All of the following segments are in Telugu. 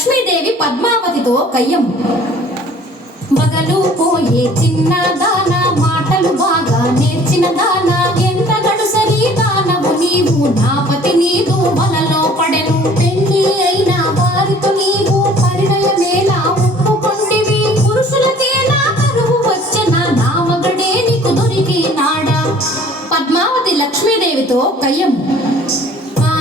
లక్ష్మీదేవి పద్మావతితో కయ్యం. మగలు పోయే చిన్న దాన మాటలు బాగా నేర్చిన దాన ఎంత గడుసరి దానవు నీవు నాపతి నీదు వలలో పడెను. పెళ్ళి అయిన వారితో నీవు పరిణయమేలా ఒప్పుకొంటివి పురుషులకేలా కరువు వచ్చిన నా మగడే నీకు దొరికినాడా పద్మావతి లక్ష్మీదేవితో కయ్యం.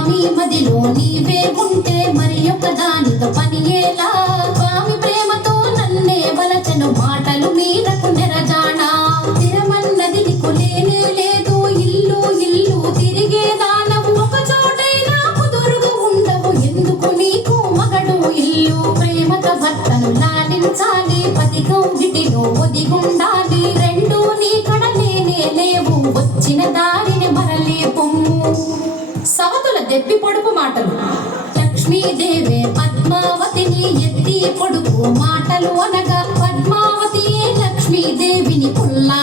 నీ మదిలో నీవే ఉంటే మరి ఒక దానితో పని ఎలా? స్వామి ప్రేమతో నన్నే వలచను మాటలు మీదకు నెరజానా? స్థిరమన్నది నీకు లేనే లేదు. ఇల్లు ఇల్లు తిరిగే దానవు ఒక చోటైనా కుదురుగు ఉండవు. ఎందుకు నీకు మగడు ఇల్లు? ప్రేమతో భర్తను లాలించాలి. పది కౌగిటిలో ఒదిగుండాలి. ఎత్తి పొడుపు మాటలు. లక్ష్మీదేవే పద్మావతిని ఎత్తి పొడుపు మాటలు అనగా పద్మావతి లక్ష్మీదేవిని పుల్లావే